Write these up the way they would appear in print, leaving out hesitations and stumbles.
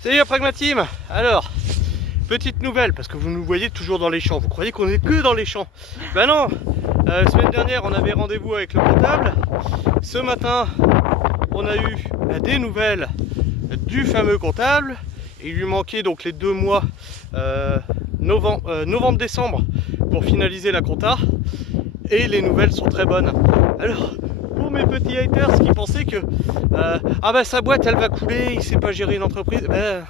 Salut la Pragmateam. Alors, petite nouvelle, parce que vous nous voyez toujours dans les champs. Vous croyez qu'on est que dans les champs? Ben non. Semaine dernière, on avait rendez-vous avec le comptable. Ce matin, on a eu des nouvelles du fameux comptable. Il lui manquait donc les 2 mois novembre-décembre pour finaliser la compta. Et les nouvelles sont très bonnes. Alors, pour mes petits haters qui pensaient que ah ben sa boîte elle va couler, il sait pas gérer une entreprise, ben,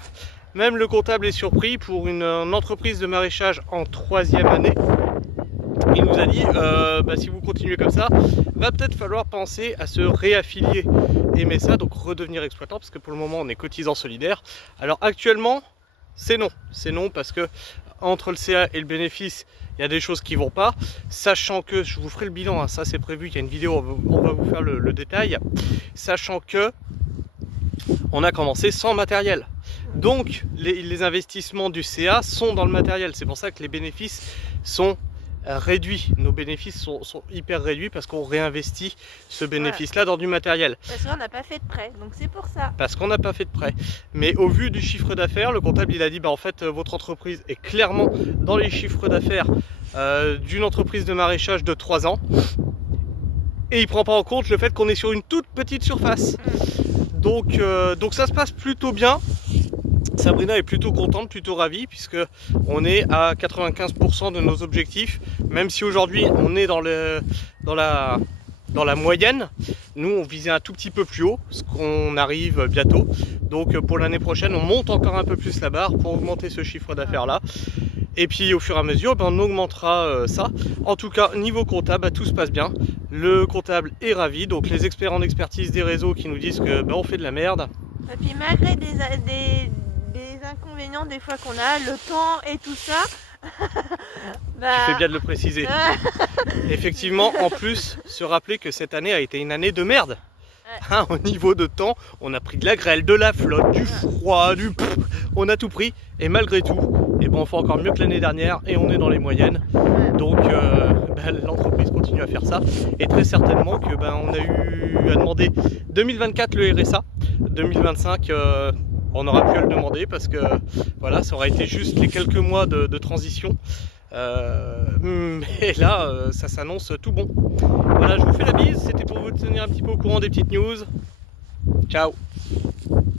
même le comptable est surpris pour une entreprise de maraîchage en 3e année. Il nous a dit si vous continuez comme ça, va peut-être falloir penser à se réaffilier et MSA, donc redevenir exploitant, parce que pour le moment on est cotisant solidaire. Alors actuellement c'est non parce que entre le CA et le bénéfice il y a des choses qui vont pas, sachant que, je vous ferai le bilan, hein, ça c'est prévu, il y a une vidéo, on va vous faire le détail, sachant que on a commencé sans matériel. Donc les investissements du CA sont dans le matériel, c'est pour ça que les bénéfices sont réduits. Nos bénéfices sont hyper réduits parce qu'on réinvestit ce bénéfice-là dans du matériel. Parce qu'on n'a pas fait de prêt, donc c'est pour ça. Parce qu'on n'a pas fait de prêt. Mais au vu du chiffre d'affaires, le comptable il a dit en fait votre entreprise est clairement dans les chiffres d'affaires d'une entreprise de maraîchage de 3 ans. Et il prend pas en compte le fait qu'on est sur une toute petite surface. Donc ça se passe plutôt bien. Sabrina est plutôt contente, plutôt ravie, puisque on est à 95% de nos objectifs, même si aujourd'hui on est dans la moyenne. Nous on visait un tout petit peu plus haut, ce qu'on arrive bientôt. Donc pour l'année prochaine on monte encore un peu plus la barre pour augmenter ce chiffre d'affaires là. Et puis au fur et à mesure on augmentera ça. En tout cas niveau comptable tout se passe bien. Le comptable est ravi, donc les experts en expertise des réseaux qui nous disent que on fait de la merde. Et puis malgré des inconvénients des fois qu'on a, le temps et tout ça. Tu fais bien de le préciser. Effectivement, en plus, se rappeler que cette année a été une année de merde. Hein, au niveau de temps, on a pris de la grêle, de la flotte, du froid, on a tout pris. Et malgré tout, on fait encore mieux que l'année dernière et on est dans les moyennes. Donc l'entreprise continue à faire ça. Et très certainement que on a eu à demander 2024 le RSA, 2025 on n'aura plus à le demander parce que voilà, ça aurait été juste les quelques mois de transition. Mais là, ça s'annonce tout bon. Voilà, je vous fais la bise. C'était pour vous tenir un petit peu au courant des petites news. Ciao.